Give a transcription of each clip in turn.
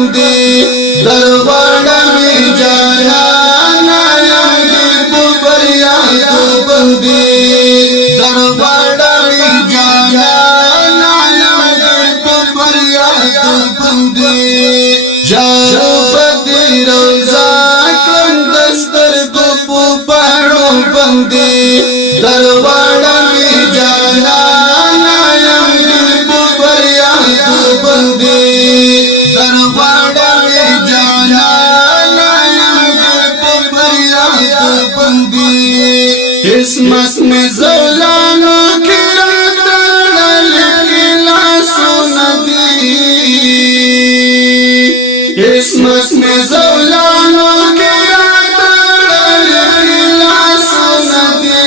بندي درغواړه می جانا یم په بریا تو بندي درغواړه می جانا یم په بریا تو بندي جارو بدی روزا کلم دستر کو پاړو بندي درغواړه می جانا یم په بریا تو بندي درغواړه می جانا یم په بریا تو بندي قسمت می زولانو کې راتړل لاسونه دي قسمت می زولانو کې راتړل لاسونه دي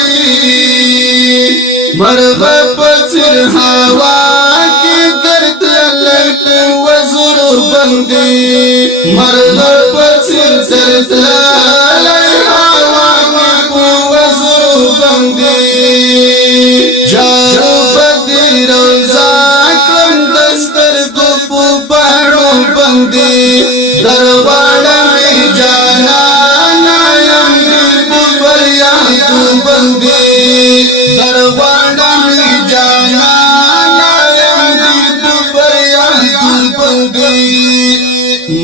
مرغ پڅر هوا کې درد لټ وزر بندي مرغ پڅر درد هوا کې وزر بندي جارو بدی روزا کلم دستر کو پاړو بندي درغواړه می جانا یم په بریا تو بندي درغواړه می جانا یم په بریا تو بندي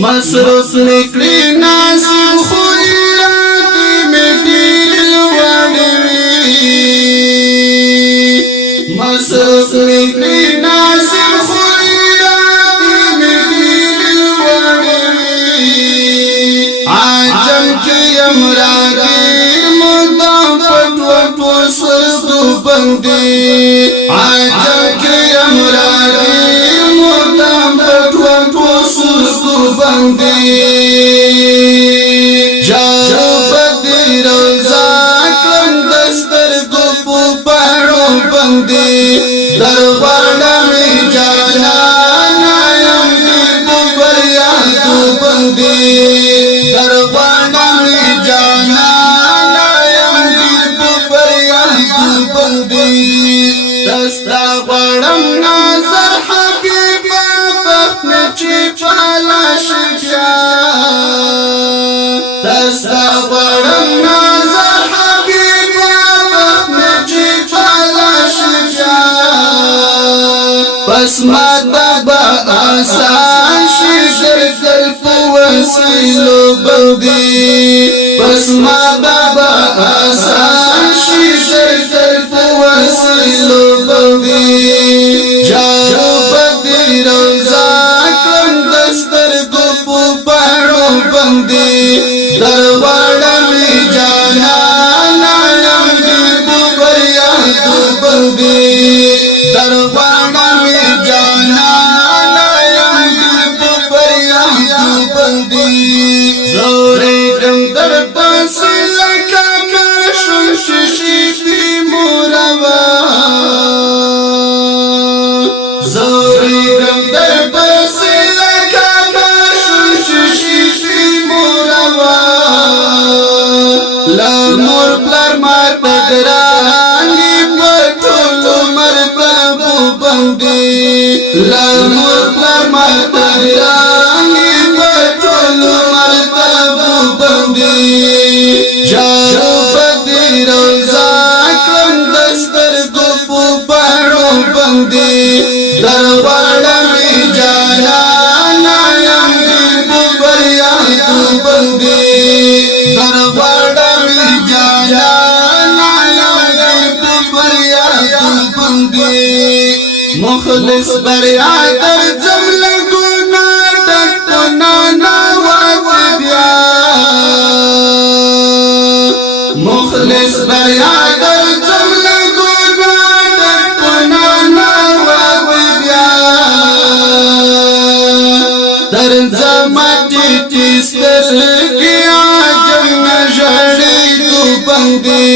مصروف نکړي ناسب خویاتی می ډیر وړي مصروف نکړي ناسب خویاتی می ډیر وړي عجم کې امراګیر مدام پټو سرسو بندي عجم کې امراګیر مدام پټو سرسو بندي جارو بدی روزا کلم دستر کو پاړو بندي درغواړه می جانا یم په بریا تو بندي درغواړه می جانا یم په بریا تو بندي دستا غړم نظر حبیب وخت می چې پالا شیا دستا غړم نظر حبیب وخت می چې پالا شیا بس ماتا با آسان شیشر دل پو وسیلو بندی بس ماتا با آسان شیشر دل پو وسیلو بندی جارو بدی روزا کلم دستر کو پاړو بندی درغواړه می جانا یم په بریا تو بندي درغواړه می جانا یم په بریا تو بندي زورې دم در پسې لکه ماشوم شیشې دی موروا زورې دم در پسې لکه ماشوم شیشې دی موروا لا مور پلار ماته ګرانې په ټولو مرتبو بندي لا مور پلار ماته ګرانې په ټولو مرتبو بندي جارو بدی روزا کلم دستر کو پاړو بندي درغواړه می جانا یم په بریا تو بندي درغواړه می جانا یم په بریا تو بندي مخلص بریا در جمله ګنا ټکنا نا وات بیا مخلص بریا در جمله ګنا ټکنا نا وات بیا در زمټی تستر کیا جن جړې تو بندي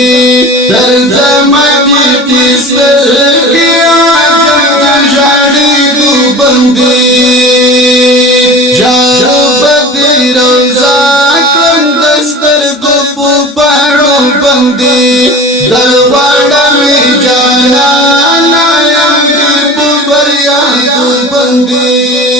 در زمټی تستر کیا جن جړې تو بندي جارو بدی روزا کلم دستر کو پاړو بندي درغواړه می جانا یم په بریا تو بندي